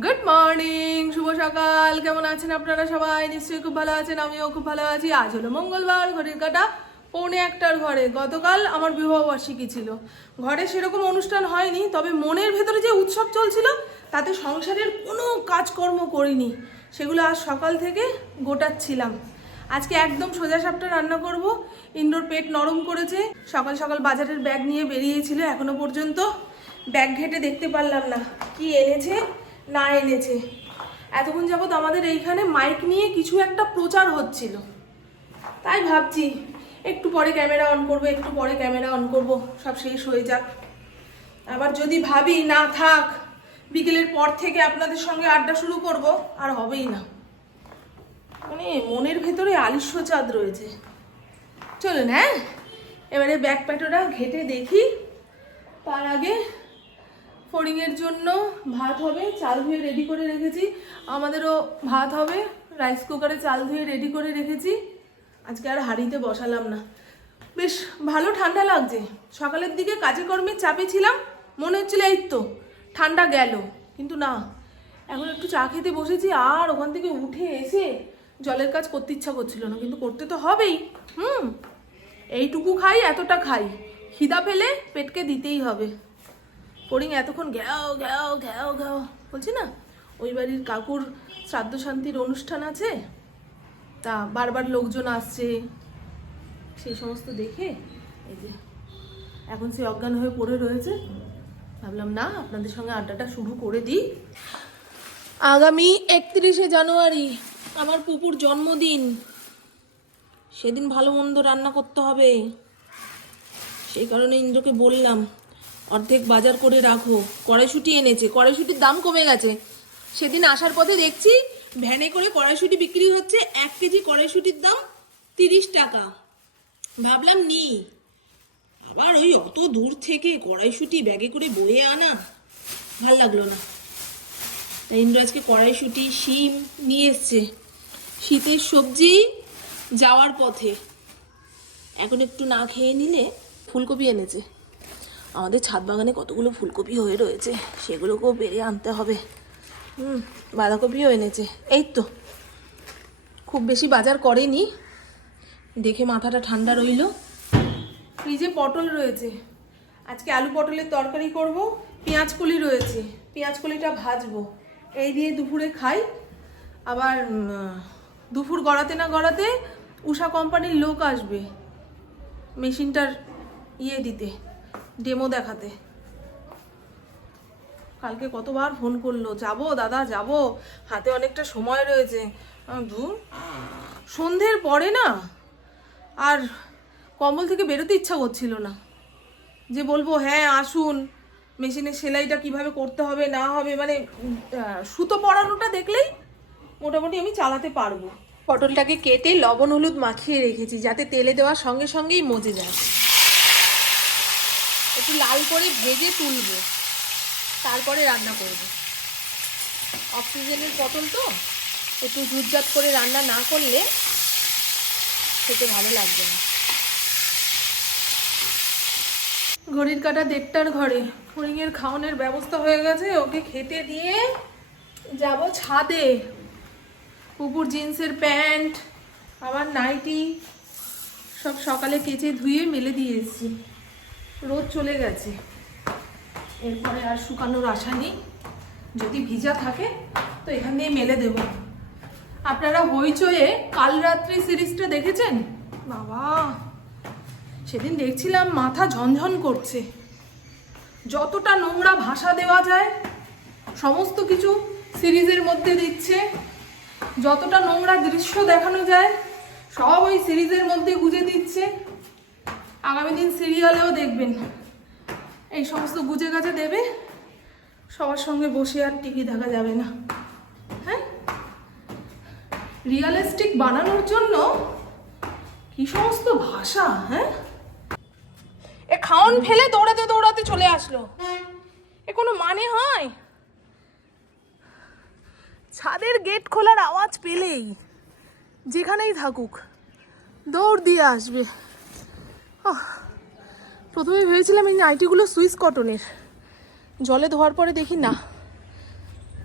Good morning শুভ সকাল। কেমন আছেন আপনারা সবাই? নিশ্চয়ই খুব ভালো আছেন, আমিও খুব ভালো আছি। আজ হলো মঙ্গলবার, ঘড়ির কাটা পৌনে একটার ঘরে। গতকাল আমার বিবাহ বার্ষিকী ছিল। ঘরে সেরকম অনুষ্ঠান হয়নি, তবে মনের ভেতরে যে উৎসব চলছিল, তাতে সংসারের কোনো কাজকর্ম করিনি। সেগুলো আজ সকাল থেকে গোটাচ্ছিলাম। আজকে একদম সোজা সাপটা রান্না করব। ইন্দ্রর পেট নরম করেছে। সকাল সকাল বাজারের ব্যাগ নিয়ে বেরিয়েছিল এখনও পর্যন্ত। ব্যাগ ঘেটে দেখতে পারলাম না। কি এনেছে? না এনেছে। এতক্ষণ যাবৎ আমাদের এইখানে মাইক নিয়ে কিছু একটা প্রচার হচ্ছিল। তাই ভাবছি, একটু পরে ক্যামেরা অন করব, একটু পরে ক্যামেরা অন করব, সব শেষ হয়ে যাক। আবার যদি ভাবি, না থাক, বিকেলের পর থেকে আপনাদের সঙ্গে আড্ডা শুরু করব, আর হবেই না। মানে মনের ভেতরে আলিস্য চাঁদ রয়েছে। চলুন হ্যাঁ? এবারে ব্যাক প্যাটোটা ঘেটে দেখি। তার আগে ফড়িংয়ের জন্য ভাত হবে, চাল ধুয়ে রেডি করে রেখেছি। আমাদেরও ভাত হবে রাইস কুকারে চাল ধুয়ে রেডি করে রেখেছি। আজকে আর হাঁড়িতে বসালাম না। বেশ ভালো ঠান্ডা লাগছে। সকালের দিকে কাজে কর্মে চাপে ছিলাম, মনে হচ্ছিল এই তো, ঠান্ডা গেল। কিন্তু না, এখন একটু চা খেতে বসেছি, আর ওখান থেকে উঠে এসে জলের কাজ করতে ইচ্ছা করছিল না, কিন্তু করতে তো হবেই। হুম, এইটুকু খাই, এতটা খাই। খিদা ফেলে পেটকে দিতেই হবে। ফড়িং এতক্ষণ ঘ্যাও ঘ্যাও ঘ্যাও ঘ্যাও বলছি না, ওই বাড়ির কাকুর শ্রাদ্ধ শান্তির অনুষ্ঠান আছে? তা বারবার লোকজন আসছে। সেই সমস্ত দেখে এই যে, এখন সে অজ্ঞান হয়ে পড়ে রয়েছে। ভাবলাম, না, আপনাদের সঙ্গে আড্ডাটা শুরু করে দিই। আগামী একত্রিশে জানুয়ারি, আমার পুপুর জন্মদিন। সেদিন ভালো মন্দ রান্না করতে হবে। সেই কারণে ইন্দ্রকে বললাম অর্ধেক বাজার করে রাখো। কড়াইশুটি এনেছে। কড়াইশুটির দাম কমে গেছে। সেদিন আসার পথে দেখছি, ভ্যানে করে কড়াইশুটি বিক্রি হচ্ছে এক কেজি কড়াইশুটির দাম তিরিশ টাকা। ভাবলাম নি। আবার ওই অত দূর থেকে কড়াইশুটি ব্যাগে করে বয়ে আনা, ভালো লাগল না। তাই ইন্দ্র আজকে কড়াইশুটি, শিম নিয়ে এসছে। শীতের সবজি যাওয়ার পথে। এখন একটু না খেয়ে নিলে ফুলকপি এনেছে। আমাদের ছাদ বাগানে কতগুলো ফুলকপি হয়ে রয়েছে, সেগুলোকেও বেড়ে আনতে হবে। হুম, বাঁধাকপিও এনেছে। এই তো, খুব বেশি বাজার করেনি। দেখে মাথাটা ঠান্ডা রইল। ফ্রিজে পটল রয়েছে। আজকে আলু পটলের তরকারি করব, পেঁয়াজ কলি রয়েছে। পেঁয়াজ কলিটা ভাজবো। এই দিয়ে দুপুরে খাই। আবার দুপুর গড়াতে না গড়াতে উষা কোম্পানির লোক আসবে, মেশিনটার ইয়ে দিতে। ডেমো দেখাতে। কালকে কতবার ফোন করল, যাব দাদা, যাব। হাতে অনেকটা সময় রয়েছে। ধুর, সন্ধ্যের পরে না, আর কম্বল থেকে বেরোতে ইচ্ছা করছিল না। যে বলব হ্যাঁ আসুন। মেশিনের সেলাইটা কীভাবে করতে হবে, না হবে মানে সুতো পরানোটা দেখলেই মোটামুটি আমি চালাতে পারব। পটলটাকে কেটে লবণ হলুদ মাখিয়ে রেখেছি, যাতে তেলে দেওয়ার সঙ্গে সঙ্গেই মজে যায়। একটু লাল করে ভেজে তুলবো। তারপরে রান্না করব। অক্সিজেনের পটল তো, একটু ঝুটঝাট করে রান্না না করলে খেতে ভালো লাগবে না। ঘড়ির কাটা দেড়টার ঘরে। ফড়িংয়ের খাওয়ানোর ব্যবস্থা হয়ে গেছে, ওকে খেতে দিয়ে যাব ছাদে। কুকুর জিন্সের প্যান্ট, আবার নাইটি, সব সকালে কেচে ধুয়ে মেলে দিয়ে এসেছি। রোদ চলে গেছে। এরপরে আর শুকানোর আশা নেই। যদি ভিজা থাকে, তো এখান দিয়ে মেলে দেব। আপনারা হইচয়ে কাল রাত্রি সিরিজটা দেখেছেন? বাবা, সেদিন দেখছিলাম মাথা ঝনঝন করছে। যতটা নোংরা ভাষা দেওয়া যায়, সমস্ত কিছু সিরিজের মধ্যে দিচ্ছে। যতটা নোংরা দৃশ্য দেখানো যায়, সব ওই সিরিজের মধ্যে গুজে দিচ্ছে। আগামী দিন সিরিয়ালেও দেখবেন। এই সমস্ত গুজে গাজে দেবে, সবার সঙ্গে বসে আর টিকি থাকা যাবে না। হ্যাঁ? রিয়ালিস্টিক বানানোর জন্য কি সমস্ত ভাষা হ্যাঁ? এ খাওন ফেলে দৌড়াতে দৌড়াতে চলে আসলো। এ কোনো মানে হয়? ছাদের গেট খোলার আওয়াজ পেলেই যেখানেই থাকুক দৌড় দিয়ে আসবে। প্রথমে ভেবেছিলাম এই নাইটিগুলো সুইস কটনের। জলে ধোয়ার পরে দেখি না,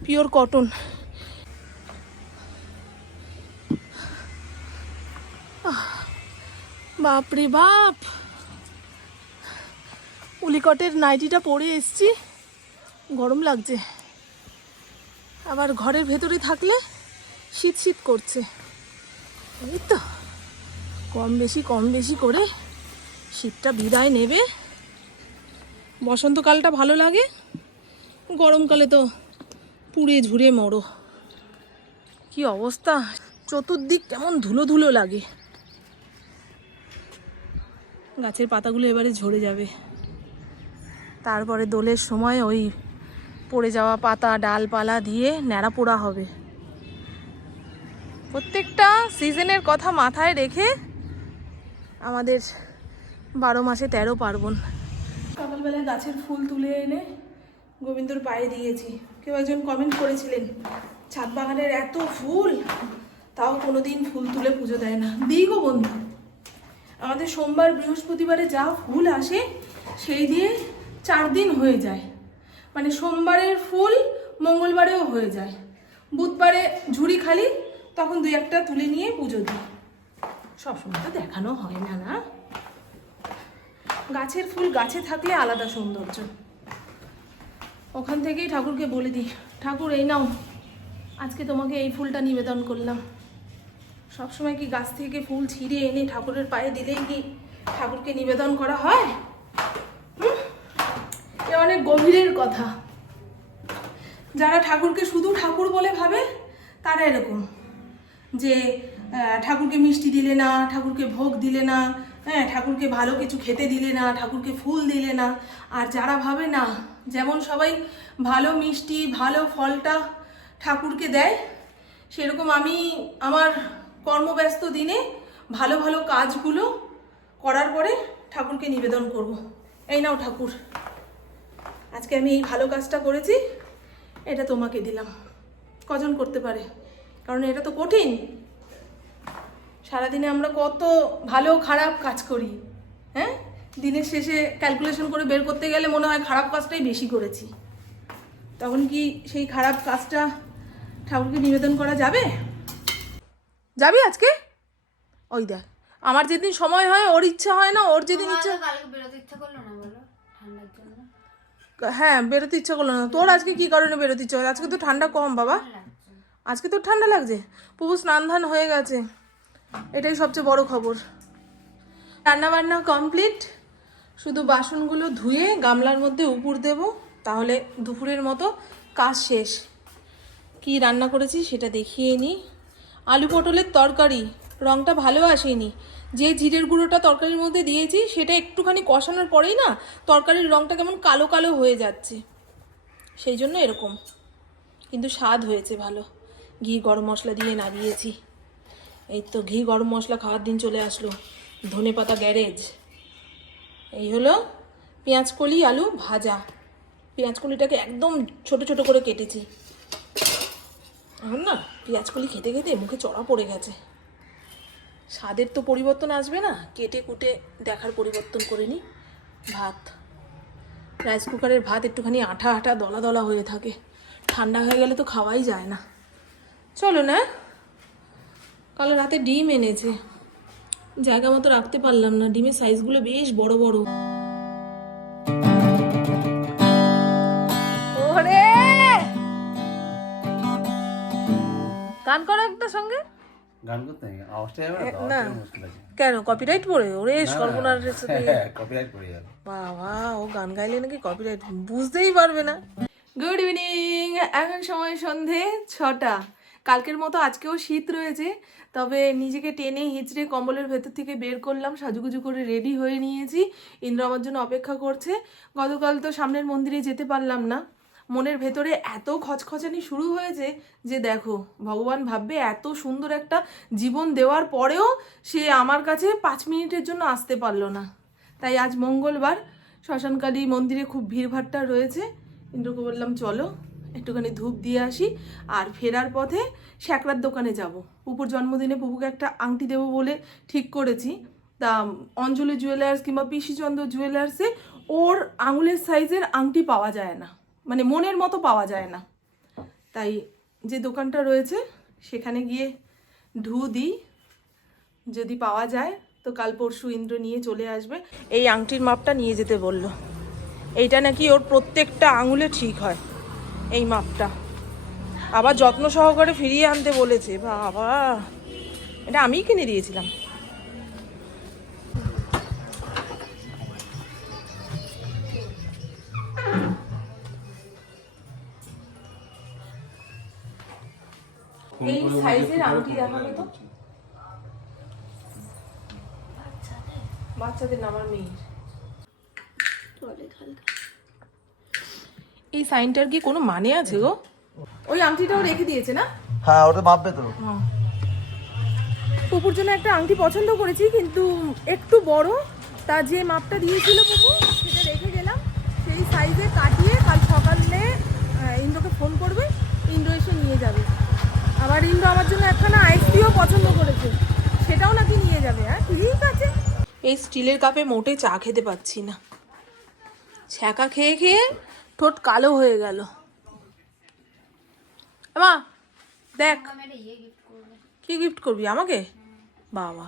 পিওর কটন। বাপরে বাপ! উলিকটের নাইটিটা পরে এসছি, গরম লাগছে। আবার ঘরের ভেতরে থাকলে শীত শীত করছে। এই তো, কম বেশি কম বেশি করে শীতটা বিদায় নেবে। বসন্তকালটা ভালো লাগে। গরমকালে তো পুড়ে ঝুড়ে মরো। কি অবস্থা? চতুর্দিক কেমন ধুলো ধুলো লাগে। গাছের পাতাগুলো এবারে ঝরে যাবে। তারপরে দোলের সময় ওই পড়ে যাওয়া পাতা, ডালপালা দিয়ে ন্যাড়া পোড়া হবে। প্রত্যেকটা সিজনের কথা মাথায় রেখে আমাদের বারো মাসে তেরো পার্বণ। সকালবেলা গাছের ফুল তুলে এনে গোবিন্দর পায়ে দিয়েছি। কেউ একজন কমেন্ট করেছিলেন, ছাদ বাগানের এত ফুল, তাও কোনোদিন ফুল তুলে পুজো দেয় না। দিই গো বন্ধু। আমাদের সোমবার বৃহস্পতিবারে যা ফুল আসে, সেই দিয়ে চার দিন হয়ে যায়। মানে সোমবারের ফুল মঙ্গলবারেও হয়ে যায়। বুধবারে ঝুড়ি খালি, তখন দুই একটা তুলে নিয়ে পুজো দিই। সবসময় তো দেখানো হয় না না। গাছের ফুল গাছে থাকলে আলাদা সৌন্দর্য। ওখান থেকেই ঠাকুরকে বলে দিই, ঠাকুর, এই নাও। আজকে তোমাকে এই ফুলটা নিবেদন করলাম। সবসময় কি গাছ থেকে ফুল ছিঁড়ে এনে ঠাকুরের পায়ে দিলেই কি ঠাকুরকে নিবেদন করা হয়? এ অনেক গভীরের কথা। যারা ঠাকুরকে শুধু ঠাকুর বলে ভাবে, তারা এরকম যে ঠাকুরকে মিষ্টি দিলে না, ঠাকুরকে ভোগ দিলে না হ্যাঁ ঠাকুরকে ভালো কিছু খেতে দিলে না, ঠাকুরকে ফুল দিলে না। আর যারা ভাবে না, যেমন সবাই ভালো মিষ্টি, ভালো ফলটা ঠাকুরকে দেয়, সেরকম আমি আমার কর্মব্যস্ত দিনে ভালো ভালো কাজগুলো করার পরে ঠাকুরকে নিবেদন করব। এই নাও ঠাকুর। আজকে আমি এই ভালো কাজটা করেছি, এটা তোমাকে দিলাম। কজন করতে পারে? কারণ এটা তো কঠিন। সারাদিনে আমরা কত ভালো খারাপ কাজ করি হ্যাঁ? দিনের শেষে ক্যালকুলেশন করে বের করতে গেলে মনে হয় খারাপ কাজটাই বেশি করেছি। তখন কি সেই খারাপ কাজটা ঠাকুরকে নিবেদন করা যাবে? যাবি আজকে? ওই দেখ আমার যেদিন সময় হয় ওর ইচ্ছা হয় না ওর যেদিন ইচ্ছা হ্যাঁ বেরোতে ইচ্ছা করল না। তোর আজকে কি কারণে বেরোতে ইচ্ছা আজকে তো ঠান্ডা কম বাবা। আজকে তো ঠান্ডা লাগছে। পুবু স্নান ধান হয়ে গেছে। এটাই সবচেয়ে বড় খবর। রান্না বান্না কমপ্লিট শুধু বাসনগুলো ধুয়ে গামলার মধ্যে উপর দেব, তাহলে দুপুরের মতো কাজ শেষ। কি রান্না করেছি সেটা দেখিয়ে নিই আলু পটলের তরকারি রঙটা ভালো আসেনি। যে জিরের গুঁড়োটা তরকারির মধ্যে দিয়েছি, সেটা একটুখানি কষানোর পরেই না তরকারির রঙটা কেমন কালো কালো হয়ে যাচ্ছে। সেই জন্য এরকম। কিন্তু স্বাদ হয়েছে ভালো। ঘি, গরম মশলা দিয়ে নামিয়েছি এই তো ঘি, গরম মশলা, খাওয়ার দিন চলে আসলো। ধনে পাতা গ্যারেজ। এই হলো কলি, আলু ভাজা। কলিটাকে একদম ছোট ছোট করে কেটেছি। এখন না কলি খেতে খেতে মুখে চড়া পড়ে গেছে। স্বাদের তো পরিবর্তন আসবে না, কেটে কুটে দেখার পরিবর্তন করে নিই ভাত। রাইস কুকারের ভাত একটুখানি আঠা আঠা দলা দলা হয়ে থাকে। ঠান্ডা হয়ে গেলে তো খাওয়াই যায় না। চলো না। কাল রাতে ডিম এনেছে। জায়গা মতো রাখতে পারলাম না। ডিমের সাইজগুলো বেশ বড় বড়। ওরে! গান করো একটা সঙ্গে। গান করতে আওয়াজটা যাবে না। কেন? কপিরাইট পড়ে? ওরে সর্বনাশের সাথে হ্যাঁ কপিরাইট পড়ে যাবে। বাবা ও গান গাইলে নাকি কপিরাইট বুঝতেই পারবে না। গুড ইভিনিং এখন সময় সন্ধে ছটা। কালকের মতো আজকেও শীত রয়েছে, তবে নিজেকে টেনে হিঁচড়ে কম্বলের ভেতর থেকে বের করলাম, সাজুগুজু করে রেডি হয়ে নিয়েছি। ইন্দ্র আমার জন্য অপেক্ষা করছে। গতকাল তো সামনের মন্দিরে যেতে পারলাম না। মনের ভেতরে এত খচখচানি শুরু হয়েছে যে দেখো, ভগবান ভাববে এত সুন্দর একটা জীবন দেওয়ার পরেও সে আমার কাছে পাঁচ মিনিটের জন্য আসতে পারল না। তাই আজ মঙ্গলবার, শ্মশানকালী মন্দিরে খুব ভিড়ভাট্টা রয়েছে। ইন্দ্রকে বললাম, চলো। একটুখানি ধূপ দিয়ে আসি আর ফেরার পথে শ্যাকরার দোকানে যাব। পুপুর জন্মদিনে পুপুকে একটা আংটি দেবো বলে ঠিক করেছি। তা অঞ্জলি জুয়েলার্স কিংবা পিসিচন্দ্র জুয়েলার্সে ওর আঙুলের সাইজের আংটি পাওয়া যায় না। মানে মনের মতো পাওয়া যায় না। তাই যে দোকানটা রয়েছে সেখানে গিয়ে ঢু দিই। যদি পাওয়া যায় তো কাল পরশু ইন্দ্র নিয়ে চলে আসবে। এই আংটির মাপটা নিয়ে যেতে বলল। এইটা নাকি ওর প্রত্যেকটা আঙুলে ঠিক হয়। এই মাপটা। আবার যত্ন সহকারে ফিরিয়ে আনতে বলেছে বাবা। এটা আমিই কিনে দিয়েছিলাম। এই সাইজের আংটি দেখাবে তো? বাচ্চাদের না আমার মেয়ের। এই সাইনটার কি কোনো মানে আছে গো? ওই আংটিটাও রেখে দিয়েছে না? হ্যাঁ ওটা মাপবে তো। পুপুর জন্য একটা আংটি পছন্দ করেছি কিন্তু একটু বড় তা যে মাপটা দিয়েছিল পুপু সেটা রেখে গেলাম। সেই সাইজে কাটিয়ে কাল সকালে ইন্দ্রকে ফোন করবে ইন্দ্র এসে নিয়ে যাবে। আবার ইন্দ্র আমার জন্য একখানা আইসক্রিমও পছন্দ করেছে সেটাও নাকি নিয়ে যাবে হ্যাঁ? ঠিক আছে। এই স্টিলের কাপে মোটে চা খেতে পাচ্ছি না। ছ্যাঁকা খেয়ে খেয়ে ঠোঁট কালো হয়ে গেল। মা দেখ। কি গিফট করবি, আমাকে? বাবা।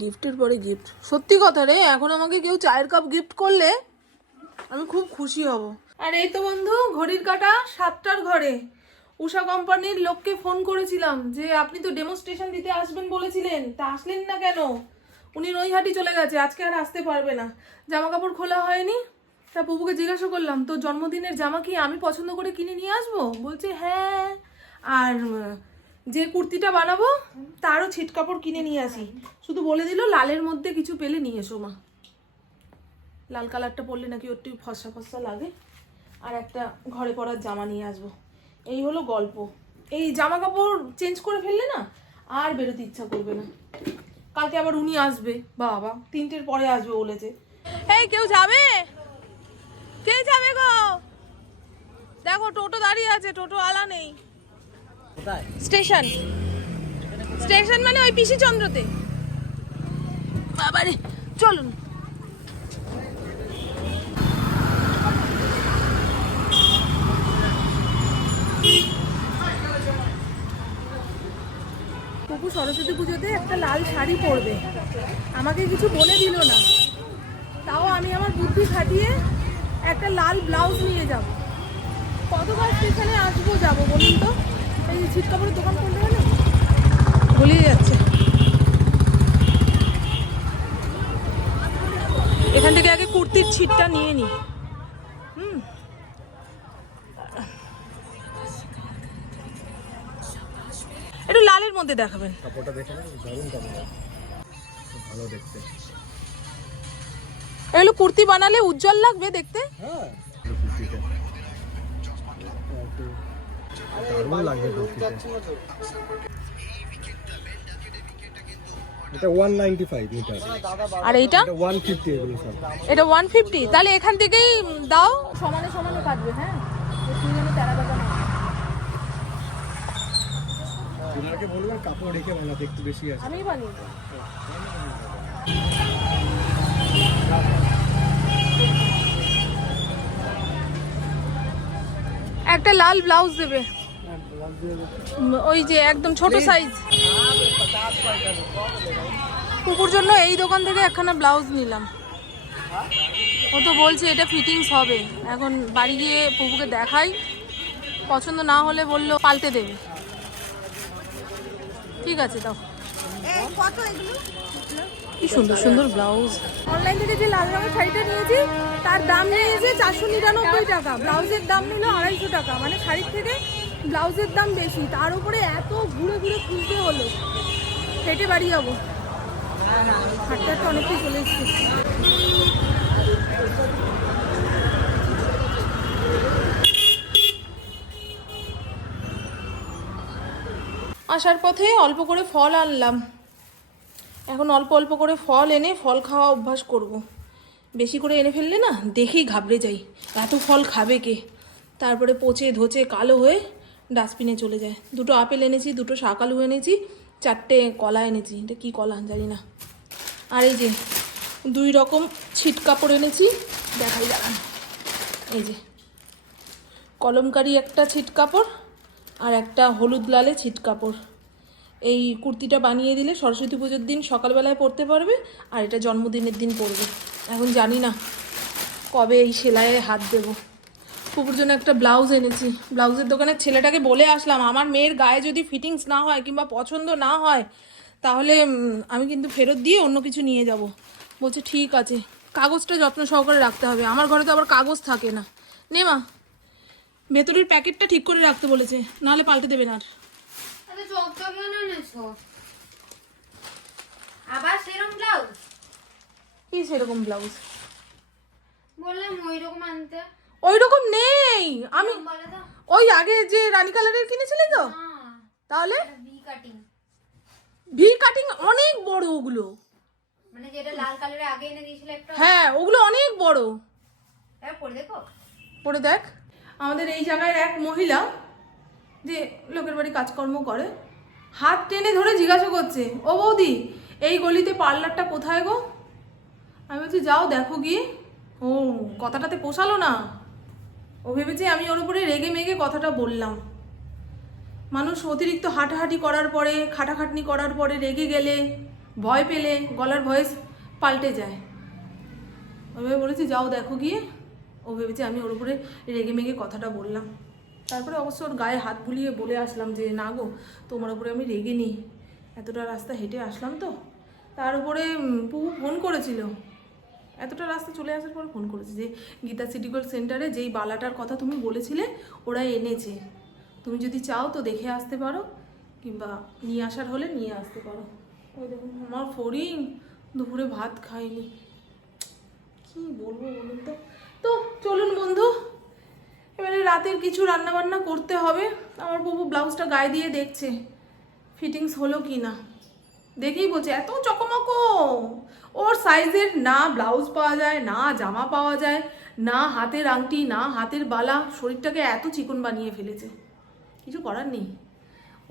গিফটের পরে গিফট সত্যি কথা রে, এখন আমাকে কেউ চায়ের কাপ গিফট করলে আমি খুব খুশি হব। আর এই তো বন্ধু, ঘড়ির কাটা সাতটার ঘরে। উষা কোম্পানির লোককে ফোন করেছিলাম যে, আপনি তো ডেমনস্ট্রেশন দিতে আসবেন বলেছিলেন, তা আসলেন না কেন? উনি নৈহাটি চলে গেছে, আজকে আর আসতে পারবে না। জামা কাপড় খোলা হয়নি? তা প্রভুকে জিজ্ঞাসা করলাম তো জন্মদিনের জামা কি আমি পছন্দ করে কিনে নিয়ে আসব? বলছে হ্যাঁ। আর যে কুর্তিটা বানাবো, তারও ছিট কাপড় কিনে নিয়ে আসি। শুধু বলে দিল, লালের মধ্যে কিছু পেলে নিয়ে এসো মা। লাল কালারটা পরলে নাকি ওর একটু ফসা ফসা লাগে। আর একটা ঘরে পরার জামা নিয়ে আসব। এই হলো গল্প। এই জামা কাপড় চেঞ্জ করে ফেললে না, আর বেরোতে ইচ্ছা করবে না। কালকে আবার উনি আসবে, বাবা। তিনটের পরে আসবে বলেছে। এই, কেউ যাবে? কে যাবে গো। দেখো টোটো দাঁড়িয়ে আছে টোটো আলা নেই। স্টেশন। স্টেশন মানে ওই পিসি চন্দ্রতে। বাবারে চলুন। পপু সরস্বতী পুজোতে একটা লাল শাড়ি পরবে। আমাকে কিছু বলে দিল না। তাও আমি আমার বুদ্ধি খাটিয়ে একটা লাল ব্লাউজ নিয়ে যাব। কতবার স্টেশনে আসব যাব বলুন তো? এই ছিট কাপড়ের দোকান করলে হলো ভুলিয়ে যাচ্ছে। এখান থেকে আগে কুর্তির ছিটটা নিয়ে নি। হুম। একটু লালের মধ্যে দেখাবেন। কাপড়টা দেখে দারুণ কাপড়। ভালো দেখতে। এগুলো কুর্তি বানালে উজ্জ্বল লাগবে দেখতে। এটা ওয়ান নাইনটি ফাইভ মিটার আর এইটা? এটা ওয়ান ফিফটি এগুলো এটা ওয়ান ফিফটি তাহলে এখান থেকেই দাও সমানে সমানে কাটবে হ্যাঁ? একটু যেন তেরা বেকা না ওনাকে বলবেন কাপড় রেখে বানাতে একটু বেশি আছে। আমিই বানিয়ে দেবো। একটা লাল ব্লাউজ দেবে। ওই যে একদম ছোট সাইজ কুকুর জন্য এই দোকান থেকে একখানা ব্লাউজ নিলাম। ও তো বলছে এটা ফিটিংস হবে। এখন বাড়ি গিয়ে পুকুকে দেখাই। পছন্দ না হলে বলল পাল্টে দেবে। ঠিক আছে দাও। কি সুন্দর সুন্দর ব্লাউজ। অনলাইন থেকে যে লাল রঙের শাড়িটা নিয়েছি তার দাম নিয়েছে চারশো নিরানব্বই টাকা। ব্লাউজের দাম নিল আড়াইশো টাকা। মানে শাড়ির থেকে ব্লাউজের দাম বেশি। তার উপরে এত ঘুরে ঘুরে খুঁজতে হলো। হেঁটে বাড়ি যাব। হাঁটতে হাঁটতে অনেকটাই চলে এসেছি। আসার পথে অল্প করে ফল আনলাম। এখন অল্প অল্প করে ফল এনে ফল খাওয়া অভ্যাস করব। বেশি করে এনে ফেললে না দেখেই ঘাবড়ে যাই, এত ফল খাবে কে? তারপরে পচে ধচে কালো হয়ে ডাস্টবিনে চলে যায়। দুটো আপেল এনেছি, দুটো শাকালু এনেছি, চারটে কলা এনেছি। এটা কী কলা জানি না। আর এই যে দুই রকম ছিট কাপড় এনেছি, দেখাই দাঁড়ান। এই যে কলমকারি একটা ছিট কাপড় আর একটা হলুদ লালে ছিট কাপড়। এই কুর্তিটা বানিয়ে দিলে সরস্বতী পুজোর দিন সকালবেলায় পরতে পারবে আর এটা জন্মদিনের দিন পরবে এখন জানি না কবে এই সেলাইয়ে হাত দেবো। পুকুর জন্য একটা ব্লাউজ এনেছি। ব্লাউজের দোকানের ছেলেটাকে বলে আসলাম, আমার মেয়ের গায়ে যদি ফিটিংস না হয় কিংবা পছন্দ না হয়, তাহলে আমি কিন্তু ফেরত দিয়ে অন্য কিছু নিয়ে যাব। বলছে, ঠিক আছে। কাগজটা যত্ন সহকারে রাখতে হবে। আমার ঘরে তো আবার কাগজ থাকে না। নে মা। ভেতরের প্যাকেটটা ঠিক করে রাখতে বলেছে। নাহলে পাল্টে দেবে না আর। আরে চকচক কেন এনেছো? আবার সেরম ব্লাউজ কি সেরকম ব্লাউজ বললাম ওই রকম আনতে ওই রকম নেই আমি ওই আগে যে রানী কালারের কিনেছিলে তো? তাহলে? বি কাটিং ভি কাটিং অনেক বড় ওগুলো। মানে যেটা লাল কালারের আগে এনে দিয়েছিল একটা? হ্যাঁ ওগুলো অনেক বড়। এবার পরে দেখো। পরে দেখ। আমাদের এই জায়গায় এক মহিলা যে লোকের বাড়ি কাজকর্ম করে। হাত টেনে ধরে জিজ্ঞাসা করছে, ও বৌদি, এই গলিতে পার্লারটা কোথায় গো? আমি বলছি, যাও দেখো গিয়ে। ও, কথাটাতে পোষালো না। ও ভেবেছে আমি ওর উপরে রেগে মেগে কথাটা বললাম। মানুষ অতিরিক্ত হাঁটাহাঁটি করার পরে, খাটাখাটনি করার পরে রেগে গেলে, ভয় পেলে, গলার ভয়েস পাল্টে যায়। ওইভাবে বলেছি, যাও দেখো গিয়ে। ও ভেবেছে আমি ওর উপরে রেগে মেগে কথাটা বললাম। তারপরে অবশ্য ওর গায়ে হাত বুলিয়ে বলে আসলাম যে, না গো, তোমার উপরে আমি রেগে নিই। এতটা রাস্তা হেঁটে আসলাম তো? তার উপরে পুপু ফোন করেছিল। এতটা রাস্তা চলে আসার পর ফোন করেছে যে, গীতা সিটি গোল্ড সেন্টারে যেই বালাটার কথা তুমি বলেছিলে, ওরা এনেছে। তুমি যদি চাও তো দেখে আসতে পারো, কিংবা নিয়ে আসার হলে নিয়ে আসতে পারো। ওই দেখুন, আমার ফড়িং, দুপুরে ভাত খাইনি। কি বলব বলুন তো? তো চলুন বন্ধু এবারে রাতের কিছু রান্না বান্না করতে হবে। আমার বাবু ব্লাউজটা গায়ে দিয়ে দেখছে, ফিটিংস হলো কি না। দেখেই বলছে, এত চকমকো ওর সাইজের না ব্লাউজ পাওয়া যায়, না জামা পাওয়া যায়, না হাতের আংটি, না হাতের বালা। শরীরটাকে এত চিকন বানিয়ে ফেলেছে। কিছু করার নেই।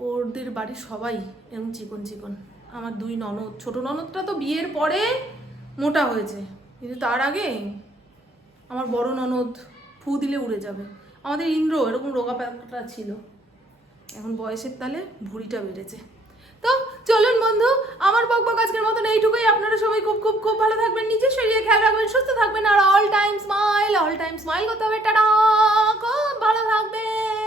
ওদের বাড়ির সবাই এরকম চিকন চিকন। আমার দুই ননদ, ছোট ননদটা তো বিয়ের পরে মোটা হয়েছে। কিন্তু তার আগে আমার বড় ননদ ফু দিলে উড়ে যাবে। আমাদের ইন্দ্র এরকম রোগা প্যাকটা ছিল। এখন বয়সের তালে ভুঁড়িটা বেড়েছে। তো চলুন বন্ধু, আমার বক বক আজকের মতন এইটুকুই। আপনারা সবাই খুব খুব খুব ভালো থাকবেন, নিজের শরীরে খেয়াল রাখবেন, সুস্থ থাকবেন, আর all time smile all time smile করতে হবে। টাটা! খুব ভালো থাকবেন!